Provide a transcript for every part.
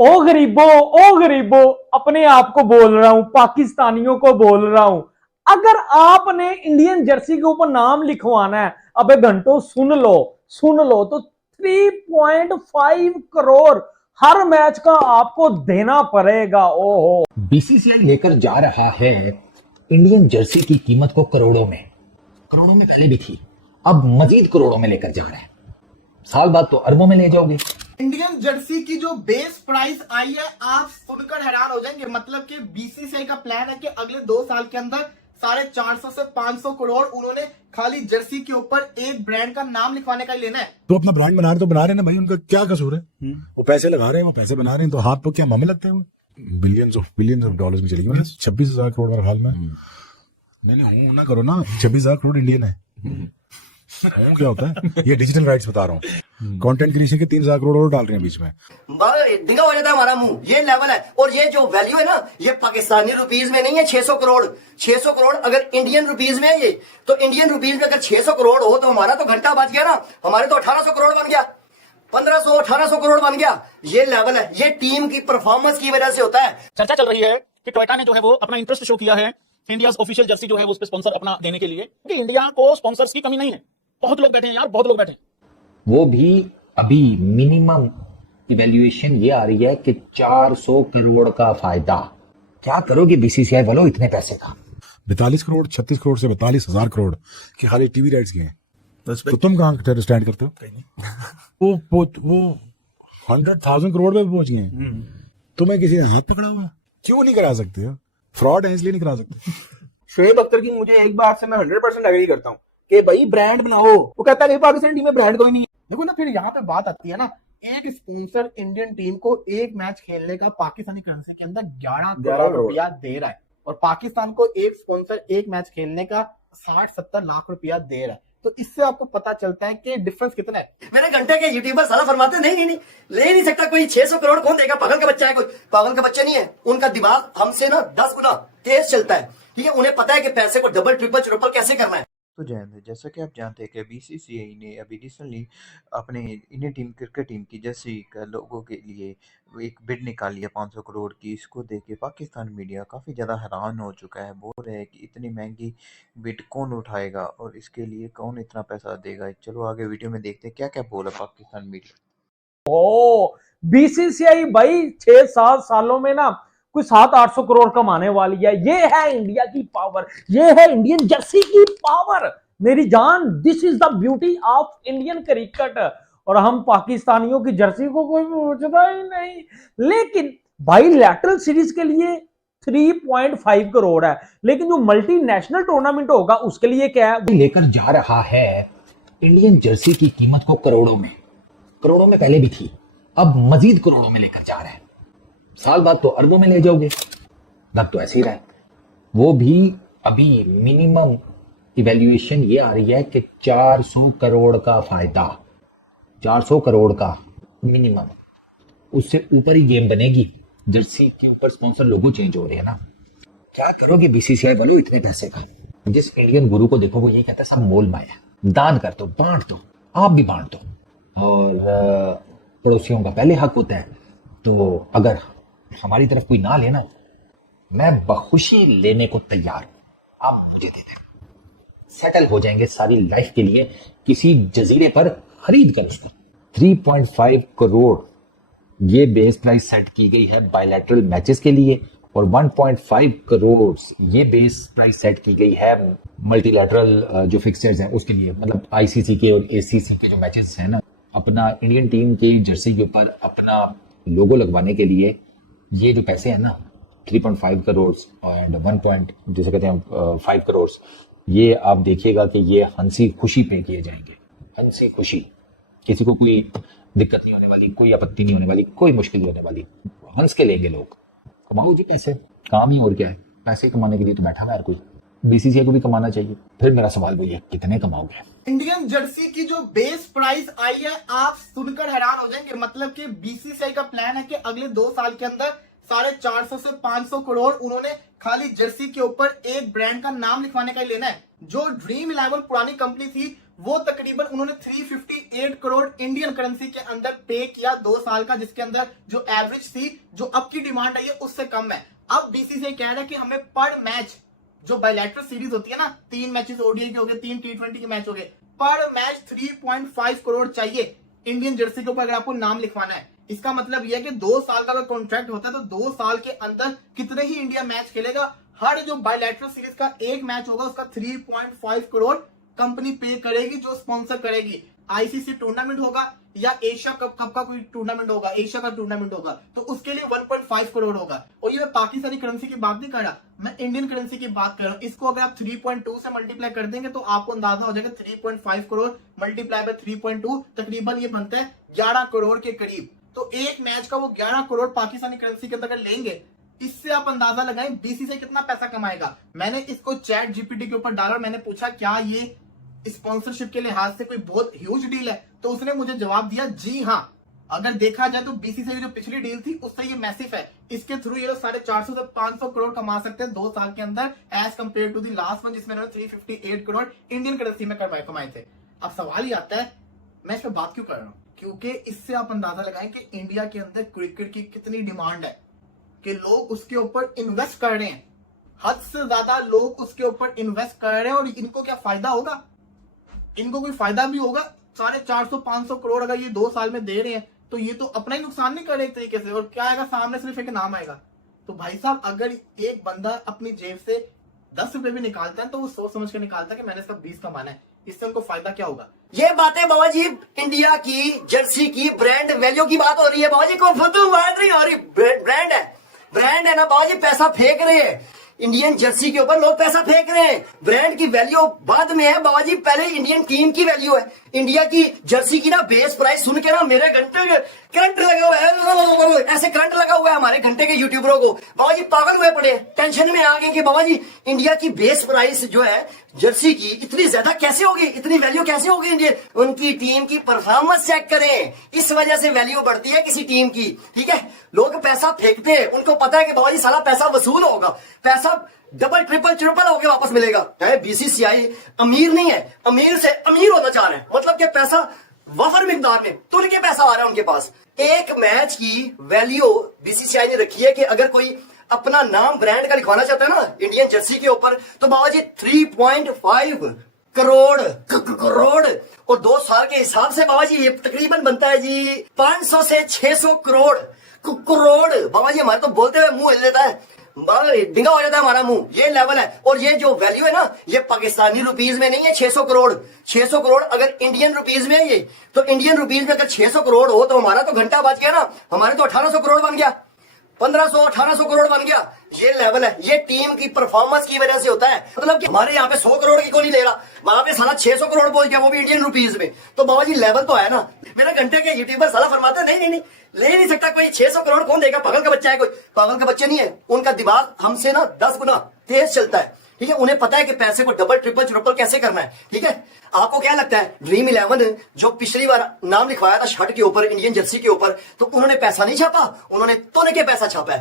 ओ गरीबो, अपने आप को बोल रहा हूं, पाकिस्तानियों को बोल रहा हूं। अगर आपने इंडियन जर्सी के ऊपर नाम लिखवाना है, अबे घंटों सुन लो तो 3.5 करोड़ हर मैच का आपको देना पड़ेगा। ओहो, बीसीसीआई लेकर जा रहा है इंडियन जर्सी की कीमत को करोड़ों में पहले भी थी, अब मजीद करोड़ों में लेकर जा रहा है। साल बाद तो अरबों में ले जाओगे। इंडियन जर्सी की जो बेस प्राइस आई है, आप सुनकर हैरान हो जाएंगे। मतलब कि बीसीसीआई का प्लान है कि अगले 2 साल के अंदर 450 से 500 करोड़ उन्होंने खाली जर्सी के ऊपर एक ब्रांड का नाम लिखवाने का ही लेना है। तो अपना ब्रांड बना रहे तो बना रहे ना भाई, उनका क्या कसूर है? वो पैसे लगा रहे हैं, वो पैसे बना रहे हैं, तो हाथ पर क्या हमें लगता है? वो बिलियंस ऑफ डॉलर्स में चलेगी। 26,000 करोड़ मेरे ख्याल में। मैंने हूं ना करो ना, 26,000 करोड़ इंडियन है। हूं क्या होता है? ये डिजिटल राइट्स बता रहा हूँ। कंटेंट क्रिएशन के 3,000 करोड़ और डाल रहे हैं बीच में। डिंगा हो जाता है हमारा मुंह। ये लेवल है, और ये जो वैल्यू है ना, ये पाकिस्तानी रुपीज में नहीं है। 600 करोड़ अगर इंडियन रुपीज में है ये, तो इंडियन रुपीज में अगर 600 करोड़ हो तो हमारा तो घंटा बच गया ना। हमारे तो 1800 करोड़ बन गया, 1500-1800 करोड़ बन गया। ये लेवल है, ये टीम की परफॉर्मेंस की वजह से होता है। चर्चा चल रही है कि टोयोटा ने जो है वो अपना इंटरेस्ट शो किया है इंडिया ऑफिशियल जर्सी जो है उस पर स्पॉन्सर अपना देने के लिए, क्योंकि इंडिया को स्पॉन्सर्स की कमी नहीं है। बहुत लोग बैठे हैं यार, बहुत लोग बैठे हैं। वो भी अभी मिनिमम इवैल्यूएशन ये आ रही है कि 400 करोड़ का फायदा। क्या करोगे बीसीसीआई वालों इतने पैसे का? 42 करोड़ 36 करोड़ से 42,000 करोड़ के खाली टीवी राइट्स के हैं। तो तुम कहां स्टैंड करते हो? वो 100,000 करोड़ पे पहुंच गए। तुम्हें किसी ने हाथ पकड़ा हुआ? क्यों नहीं करा सकते हो? फ्रॉड है इसलिए नहीं करा सकते। शोएब अख्तर की मुझे एक बात से मैं 100% एग्री करता हूँ कि भाई ब्रांड बनाओ। वो कहता है कि पाकिस्तान टीम में ब्रांड कोई नहीं है। देखो ना, फिर यहाँ पे बात आती है ना, एक स्पॉन्सर इंडियन टीम को एक मैच खेलने का पाकिस्तानी करेंसी के अंदर 11 करोड़ रुपया दे रहा है, और पाकिस्तान को एक स्पॉन्सर एक मैच खेलने का 60-70 लाख रुपया दे रहा है। तो इससे आपको पता चलता है कि डिफरेंस कितना है। मेरे घंटे के यूट्यूबर सारा फरमाते नहीं ले नहीं सकता कोई। 600 करोड़ कौन देगा? पागल का बच्चा है कोई? पागल का बच्चा नहीं है। उनका दिमाग हमसे ना 10 गुना तेज चलता है। ठीक है, उन्हें पता है कि पैसे को डबल ट्रिपल चौपल कैसे करना है। तो जयंत, जैसा कि आप जानते हैं कि बीसीसीआई ने अभी रिसेंटली अपने इंडियन टीम क्रिकेट टीम की जर्सी का लोगों के लिए एक बिड निकाली है 500 करोड़ की। इसको देख के पाकिस्तान मीडिया काफ़ी ज़्यादा हैरान हो चुका है। बोल रहे हैं कि इतनी महंगी बिड कौन उठाएगा और इसके लिए कौन इतना पैसा देगा। चलो आगे वीडियो में देखते हैं क्या क्या बोला पाकिस्तान मीडिया। ओ बीसीसीआई भाई 6-7 सालों में ना कोई 700-800 करोड़ कमाने वाली है। ये है इंडिया की पावर, ये है इंडियन जर्सी की पावर मेरी जान। This is the beauty of Indian cricket. और हम पाकिस्तानियों की जर्सी को कोई पूछता ही नहीं। लेकिन भाई लैटरल सीरीज के लिए 3.5 करोड़ है, लेकिन जो मल्टीनेशनल टूर्नामेंट होगा उसके लिए क्या है? लेकर जा रहा है इंडियन जर्सी की कीमत को करोड़ों में पहले भी थी, अब मजीद करोड़ों में लेकर जा रहा है। साल बाद तो अरबों में ले जाओगे। लग तो ऐसे ही रहा है। वो भी अभी मिनिमम इवैल्यूएशन ये आ रही है कि 400 करोड़ का फायदा, 400 करोड़ का मिनिमम। उससे ऊपर ही गेम बनेगी। जर्सी के ऊपर स्पॉन्सर लोगो चेंज हो रहे हैं ना। क्या करोगे बीसीसीआई वालों इतने पैसे का? जिस इंडियन गुरु को देखो वो ये कहता है सब मोल माया, दान कर दो, बांट दो, आप भी बांट दो, और पड़ोसियों का पहले हक होता है। तो अगर हमारी तरफ कोई ना लेना, मैं बखुशी लेने को तैयार हूं, आप मुझे दे दें। सेटल हो जाएंगे सारी लाइफ के लिए किसी जजीरे पर खरीद कर उसका। 3.5 करोड़ ये बेस प्राइस सेट की गई है बायलैटरल मैचेस के लिए, और 1.5 करोड़ ये बेस प्राइस सेट की गई है मल्टीलैटरल जो फिक्सचर्स हैं उसके लिए। मतलब आईसीसी के और एसीसी के जो मैचेस हैं ना, अपना इंडियन टीम के जर्सी के ऊपर अपना लोगो लगवाने के लिए ये जो पैसे हैं ना 3.5 करोड़ एंड 1.5 करोड़, ये आप देखिएगा कि ये हंसी खुशी पे किए जाएंगे। हंसी खुशी, किसी को कोई दिक्कत नहीं होने वाली, कोई आपत्ति नहीं होने वाली, कोई मुश्किल नहीं होने वाली। हंस के लेंगे लोग। कमाओ जी पैसे, काम ही और क्या है। पैसे कमाने के लिए तो बैठा हुआ है कोई। बीसीसीआई को भी कमाना चाहिए। फिर मेरा सवाल वही है, कितने कमाओगे? इंडियन जर्सी की जो बेस प्राइस आई है, आप सुनकर हैरान हो जाएंगे। मतलब कि बीसीसीआई का प्लान है कि अगले 2 साल के अंदर 450 से 500 करोड़ उन्होंने खाली जर्सी के ऊपर एक ब्रांड का नाम लिखवाने का ही लेना है। जो ड्रीम 11 पुरानी कंपनी थी वो तकरीबन उन्होंने 358 करोड़ इंडियन करेंसी के अंदर पे किया 2 साल का, जिसके अंदर जो एवरेज थी, जो अब की डिमांड आई है उससे कम है। अब बीसीसीआई कह रहा है कि हमें पर मैच, जो बायलैटरल सीरीज होती है ना, 3 मैचेस ओडीआई के हो गए, 3 T20 के मैच हो गए, पर मैच 3.5 करोड़ चाहिए इंडियन जर्सी के ऊपर अगर आपको नाम लिखवाना है। इसका मतलब यह है कि 2 साल का अगर कॉन्ट्रैक्ट होता है तो 2 साल के अंदर कितने ही इंडिया मैच खेलेगा। हर जो बायलैटरल सीरीज का एक मैच होगा उसका 3.5 करोड़ कंपनी पे करेगी, जो स्पॉन्सर करेगी। आईसीसी टूर्नामेंट होगा या एशिया कप का कोई टूर्नामेंट होगा, एशिया का टूर्नामेंट होगा, तो उसके लिए 1.5 करोड़ होगा। और ये मैं पाकिस्तानी करेंसी की बात नहीं कर रहा, मैं इंडियन करेंसी की बात कर रहा हूँ। इसको अगर आप 3.2 से मल्टीप्लाई कर देंगे तो आपको अंदाजा हो जाएगा 3.5 करोड़ मल्टीप्लाई बाय 3.2 तकरीबन ये बनता है 11 करोड़ के करीब। तो एक मैच का वो 11 करोड़ पाकिस्तानी करेंसी के अंदर लेंगे, इससे आप अंदाजा लगाएं बीसीसीआई कितना पैसा कमाएगा। मैंने इसको चैट जीपीटी के ऊपर डाला और मैंने पूछा क्या ये स्पॉन्सरशिप के लिहाज से कोई बहुत ह्यूज डील है, तो उसने मुझे जवाब दिया जी हाँ। अगर देखा जाए तो बीसीसीआई जो पिछली डील थी उससे ये मैसिव है। इसके थ्रू ये 450 से 500 करोड़ कमा सकते हैं 2 साल के अंदर, as compared to the last one जिसमें 358 करोड़ इंडियन करेंसी में कमाए थे। अब सवाल ही आता है, मैं इस पर बात क्यों कर रहा हूँ, क्योंकि इससे आप अंदाजा लगाएं कि इंडिया के अंदर क्रिकेट की कितनी डिमांड है, कि लोग उसके ऊपर इन्वेस्ट कर रहे हैं, हद से ज्यादा लोग उसके ऊपर इन्वेस्ट कर रहे हैं। और इनको क्या फायदा होगा, इनको कोई फायदा भी होगा। 450-500 करोड़ अगर ये 2 साल में दे रहे हैं तो ये तो अपना ही नुकसान नहीं कर रहे एक तरीके से। और क्या आएगा सामने, सिर्फ एक नाम आएगा। तो भाई साहब अगर एक बंदा अपनी जेब से 10 रुपए भी निकालता है तो वो सोच समझ कर निकालता है कि मैंने इसका 20 कमाना है, इससे उनको फायदा क्या होगा। ये बातें बाबा जी इंडिया की जर्सी की ब्रांड वैल्यू की बात हो रही है बाबा जी, कोई फतू बात नहीं हो रही। ब्रांड है ना बाबा जी, पैसा फेंक रहे हैं इंडियन जर्सी के ऊपर, लोग पैसा फेंक रहे हैं। ब्रांड की वैल्यू बाद में है बाबा जी, पहले इंडियन टीम की वैल्यू है। इंडिया की जर्सी की ना बेस प्राइस सुन के ना मेरे घंटे करंट लगा हुआ है, ऐसे करंट लगा हुआ है हमारे घंटे के यूट्यूबरों को। बाबा जी पागल हुए पड़े, टेंशन में आ गए कि बाबा जी इंडिया की बेस प्राइस जो है जर्सी की इतनी ज्यादा कैसे होगी, इतनी वैल्यू कैसे होगी इंडिया। उनकी टीम की परफॉर्मेंस चेक करें, इस वजह से वैल्यू बढ़ती है किसी टीम की। ठीक है, लोग पैसा फेंकते हैं, उनको पता है कि बाबा जी साला पैसा वसूल होगा, पैसा डबल ट्रिपल होके वापस मिलेगा। बीसीसीआई अमीर नहीं है, अमीर से अमीर होना चाह रहे हैं, मतलब कि पैसा वफर मिकदार में तुल के पैसा आ रहा है उनके पास। एक मैच की वैल्यू बीसीसीआई ने रखी है कि अगर कोई अपना नाम ब्रांड का लिखवाना चाहता है ना इंडियन जर्सी के ऊपर, तो बाबा जी 3.5 करोड़ और 2 साल के हिसाब से बाबा जी ये तकरीबन बनता है जी 500 से 600 करोड़। बाबा जी हमारे तो बोलते हुए मुंह हिल लेता है, डिंगा हो जाता है हमारा मुंह। ये लेवल है। और ये जो वैल्यू है ना, ये पाकिस्तानी रुपीज में नहीं है। 600 करोड़ अगर इंडियन रुपीज में है ये, तो इंडियन रुपीज में अगर 600 करोड़ हो तो हमारा तो घंटा बच गया ना, हमारे तो 1800 करोड़ बन गया, 1500-1800 करोड़ बन गया। ये लेवल है, ये टीम की परफॉर्मेंस की वजह से होता है। मतलब कि हमारे यहाँ पे 100 करोड़ की कोई नहीं ले रहा, वहां पे साला 600 करोड़ पहुंच गया, वो भी इंडियन रुपीज में। तो बाबा जी लेवल तो है ना। मेरे घंटे के यूट्यूबर साला फरमाते नहीं ले नहीं सकता कोई, 600 करोड़ कौन देगा, पागल का बच्चा है कोई। पागल का बच्चे नहीं है, उनका दिमाग हमसे ना 10 गुना तेज चलता है। ठीक है, उन्हें पता है कि पैसे को डबल ट्रिपल कैसे करना है। ठीक है, आपको क्या लगता है ड्रीम 11 जो पिछली बार नाम लिखवाया था शर्ट के ऊपर, इंडियन जर्सी के ऊपर, तो उन्होंने पैसा नहीं छापा, उन्होंने तोने के पैसा छापा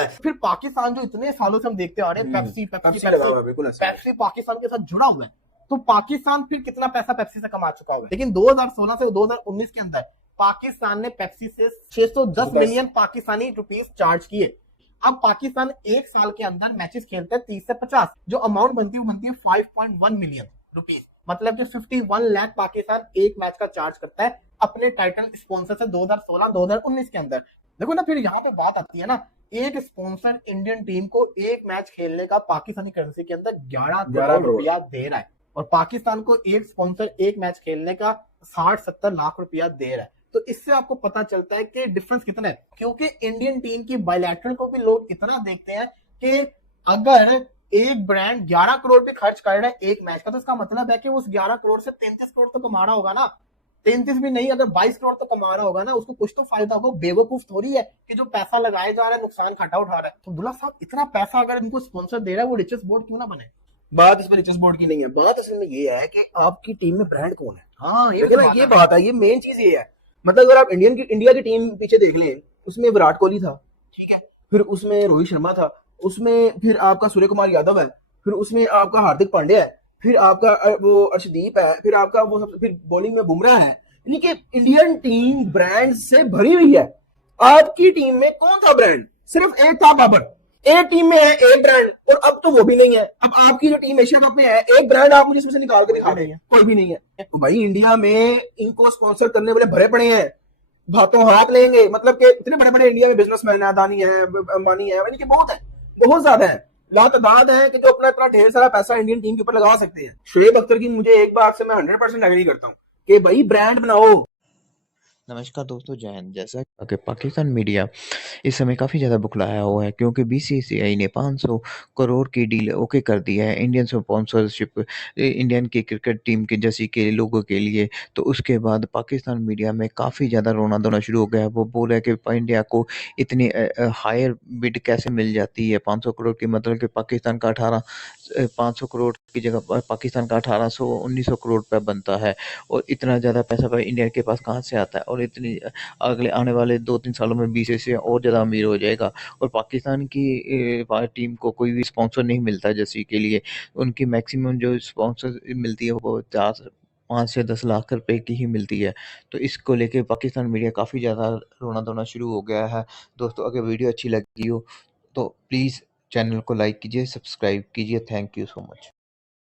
है। फिर पाकिस्तान जो इतने सालों से हम देखते आ रहे हैं, पेप्सी पाकिस्तान के साथ जुड़ा हुआ है, तो पाकिस्तान फिर कितना पैसा पेप्सी से कमा चुका हुआ है। लेकिन 2016 से 2019 के अंदर पाकिस्तान ने पेप्सी से 610 मिलियन पाकिस्तानी रुपीस चार्ज किए। अब पाकिस्तान एक साल के अंदर मैचेस खेलता है 30 से 50, जो अमाउंट बनती है 5.1 मिलियन रुपीस। मतलब कि 51 लाख पाकिस्तान एक मैच का चार्ज करता है अपने टाइटल स्पॉन्सर से 2016-2019 के अंदर। देखो ना, फिर यहाँ पे बात आती है ना, एक स्पॉन्सर इंडियन टीम को एक मैच खेलने का पाकिस्तानी करेंसी के अंदर 11 करोड़ रुपया दे रहा है, और पाकिस्तान को एक स्पॉन्सर एक मैच खेलने का 60-70 लाख रुपया दे रहा है। तो इससे आपको पता चलता है कि डिफरेंस कितना है। क्योंकि इंडियन टीम की बायलैटरल को भी लोग इतना देखते हैं कि अगर एक ब्रांड 11 करोड़ भी खर्च कर रहा है एक मैच का, तो इसका मतलब है कि उस 11 करोड़ से 33 करोड़ तो कमा रहा होगा ना। 33 भी नहीं, अगर 22 करोड़ तो कमा रहा होगा ना, उसको कुछ तो फायदा होगा। बेवकूफ थोड़ी है कि जो पैसा लगाया जा रहा है नुकसान घाटा उठा रहा है। तो अब्दुल्ला साहब इतना पैसा अगर इनको स्पॉन्सर दे रहा है, वो रिचेस्ट बोर्ड क्यों ना बने। बात इसमें रिचेस्ट बोर्ड की नहीं है, बात असल में ये है कि आपकी टीम में ब्रांड कौन है। हाँ, ये बात है, ये मेन चीज ये है। मतलब अगर आप इंडिया की टीम पीछे देख लें, उसमें विराट कोहली था, ठीक है, फिर उसमें रोहित शर्मा था, उसमें फिर आपका सूर्य कुमार यादव है, फिर उसमें आपका हार्दिक पांड्या है, फिर आपका वो अर्शदीप है, फिर आपका वो फिर बॉलिंग में बुमराह है, यानी कि इंडियन टीम ब्रांड से भरी हुई है। आपकी टीम में कौन था ब्रांड? सिर्फ एक था बाबर। एक टीम में है एक ब्रांड, और अब तो वो भी नहीं है। अब आपकी जो टीम एशिया कप में है, एक ब्रांड आप मुझे इसमें से निकाल कर दिखा देंगे, कोई भी नहीं है। तो भाई इंडिया में इनको स्पॉन्सर करने वाले भरे पड़े हैं, भातों हाथ लेंगे। मतलब कि इतने बड़े बड़े इंडिया में बिजनेसमैन है, अदानी है, अंबानी है, यानी कि बहुत है, बहुत ज्यादा है, लातादाद है, कि जो अपना इतना ढेर सारा पैसा इंडियन टीम के ऊपर लगा सकते हैं। शुएब अख्तर की मुझे एक बात से मैं 100% एग्री करता हूँ कि भाई ब्रांड बनाओ। नमस्कार दोस्तों, जय हिंद। जैसा कि पाकिस्तान मीडिया इस समय काफ़ी ज़्यादा बुखलाया हुआ है क्योंकि बीसीसीआई ने 500 करोड़ की डील ओके कर दी है इंडियन स्पॉन्सरशिप इंडियन की क्रिकेट टीम के जर्सी के लोगों के लिए। तो उसके बाद पाकिस्तान मीडिया में काफ़ी ज़्यादा रोना धोना शुरू हो गया है। वो बोल रहा है कि इंडिया को इतनी हायर बिड कैसे मिल जाती है 500 करोड़ की, मतलब कि पाकिस्तान का 500 करोड़ की जगह पाकिस्तान का 1800-1900 करोड़ रुपया बनता है, और इतना ज़्यादा पैसा भाई इंडिया के पास कहाँ से आता है। और इतनी अगले आने वाले 2-3 सालों में बीसीसीआई और ज़्यादा अमीर हो जाएगा, और पाकिस्तान की टीम को कोई भी स्पॉन्सर नहीं मिलता जर्सी के लिए। उनकी मैक्सिमम जो स्पॉन्सर मिलती है वो 5 से 10 लाख रुपए की ही मिलती है। तो इसको लेके पाकिस्तान मीडिया काफ़ी ज़्यादा रोना धोना शुरू हो गया है। दोस्तों, अगर वीडियो अच्छी लगी हो तो प्लीज़ चैनल को लाइक कीजिए, सब्सक्राइब कीजिए। Thank you so much.